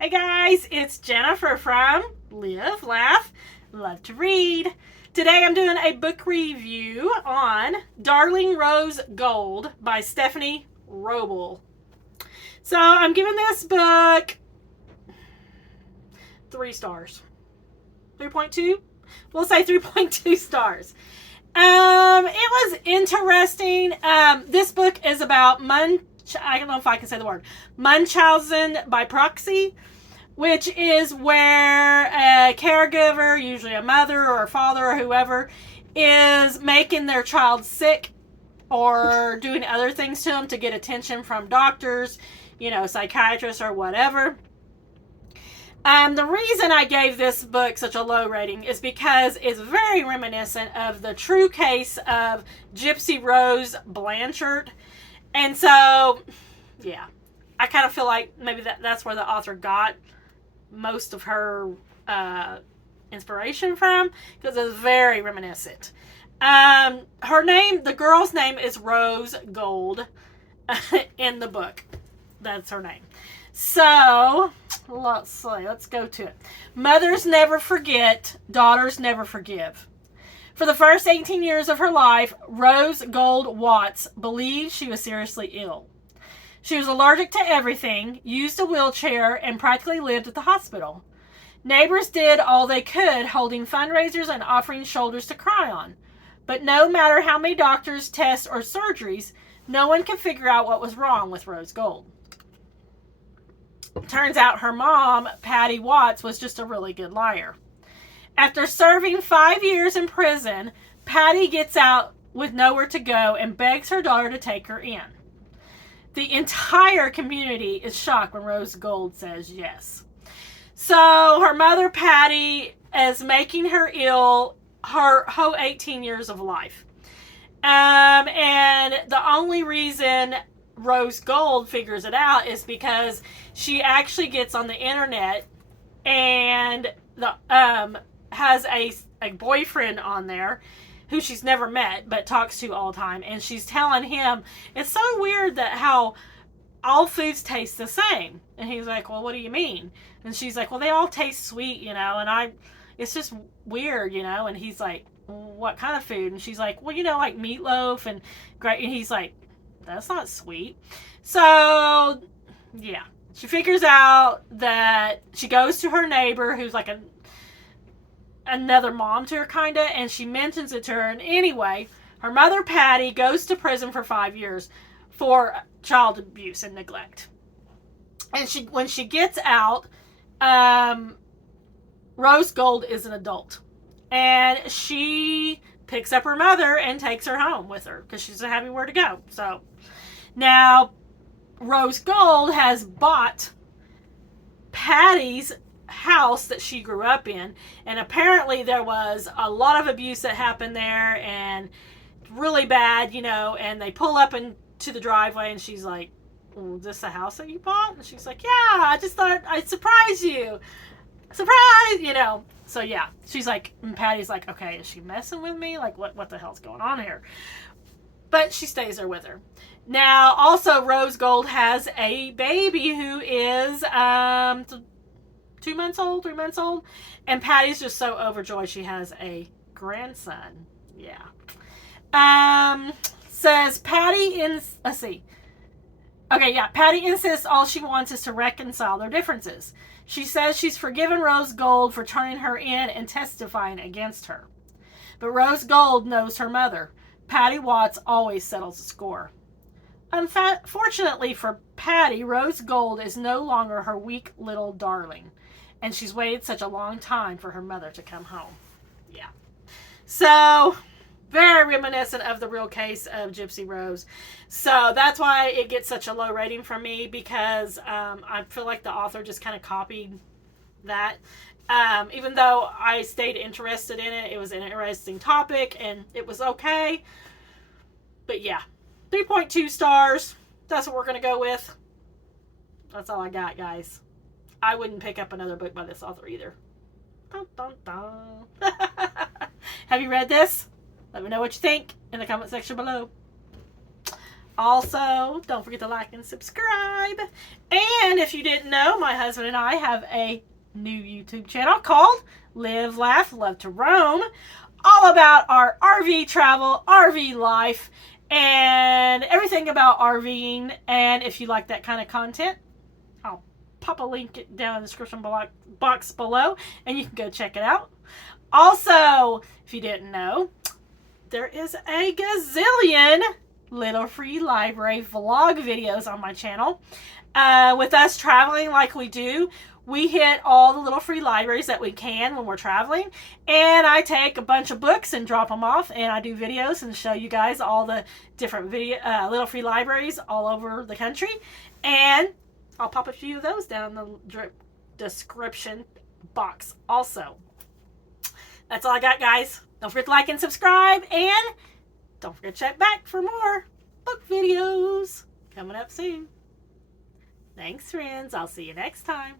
Hey guys, it's Jennifer from Live, Laugh, Love to Read. Today I'm doing a book review on Darling Rose Gold by Stephanie Wrobel. So I'm giving this book 3 stars. 3.2? We'll say 3.2 stars. It was interesting. This book is about I don't know if I can say the word, Munchausen by proxy, which is where a caregiver, usually a mother or a father or whoever, is making their child sick or doing other things to them to get attention from doctors, psychiatrists or whatever. The reason I gave this book such a low rating is because it's very reminiscent of the true case of Gypsy Rose Blanchard. And so, yeah, I kind of feel like maybe that's where the author got most of her inspiration from, because it's very reminiscent. The girl's name is Rose Gold in the book. That's her name. So, let's go to it. Mothers never forget, daughters never forgive. For the first 18 years of her life, Rose Gold Watts believed she was seriously ill. She was allergic to everything, used a wheelchair, and practically lived at the hospital. Neighbors did all they could, holding fundraisers and offering shoulders to cry on. But no matter how many doctors, tests, or surgeries, no one could figure out what was wrong with Rose Gold. Turns out her mom, Patty Watts, was just a really good liar. After serving 5 years in prison, Patty gets out with nowhere to go and begs her daughter to take her in. The entire community is shocked when Rose Gold says yes. So her mother, Patty, is making her ill her whole 18 years of life. And the only reason Rose Gold figures it out is because she actually gets on the internet and has a boyfriend on there who she's never met but talks to all the time, and she's telling him it's so weird that how all foods taste the same. And he's like, well, what do you mean? And she's like, well, they all taste sweet, and it's just weird, and he's like, what kind of food? And she's like, well, like meatloaf and great. And he's like, that's not sweet. So yeah, she figures out that she goes to her neighbor who's like another mom to her, kinda, and she mentions it to her. And anyway, her mother, Patty, goes to prison for 5 years for child abuse and neglect. And when she gets out, Rose Gold is an adult, and she picks up her mother and takes her home with her because she doesn't have anywhere to go. So now Rose Gold has bought Patty's house that she grew up in, and apparently there was a lot of abuse that happened there, and really bad, and they pull up into the driveway, and she's like, oh, is this the house that you bought? And she's like, yeah, I just thought I'd surprise you. Surprise, So yeah, she's like, and Patty's like, okay, is she messing with me? Like, what the hell's going on here? But she stays there with her. Now, also, Rose Gold has a baby who is 2 months old, 3 months old, and Patty's just so overjoyed she has a grandson. Yeah. Says Patty let's see. Okay, yeah, Patty insists all she wants is to reconcile their differences. She says she's forgiven Rose Gold for turning her in and testifying against her. But Rose Gold knows her mother. Patty Watts always settles the score. Unfortunately for Patty, Rose Gold is no longer her weak little darling, and she's waited such a long time for her mother to come home. Yeah. So, very reminiscent of the real case of Gypsy Rose. So that's why it gets such a low rating from me, because I feel like the author just kind of copied that. Even though I stayed interested in it, it was an interesting topic, and it was okay. But yeah, 3.2 stars. That's what we're going to go with. That's all I got, guys. I wouldn't pick up another book by this author either. Dun, dun, dun. Have you read this? Let me know what you think in the comment section below. Also, don't forget to like and subscribe. And if you didn't know, my husband and I have a new YouTube channel called Live, Laugh, Love to Roam, all about our RV travel, RV life, and everything about RVing. And if you like that kind of content, I'll pop a link down in the description box below, and you can go check it out. Also, if you didn't know, there is a gazillion little free library vlog videos on my channel. With us traveling like we do, we hit all the little free libraries that we can when we're traveling, and I take a bunch of books and drop them off, and I do videos and show you guys all the different little free libraries all over the country, and I'll pop a few of those down in the description box also. That's all I got, guys. Don't forget to like and subscribe, and don't forget to check back for more book videos coming up soon. Thanks, friends. I'll see you next time.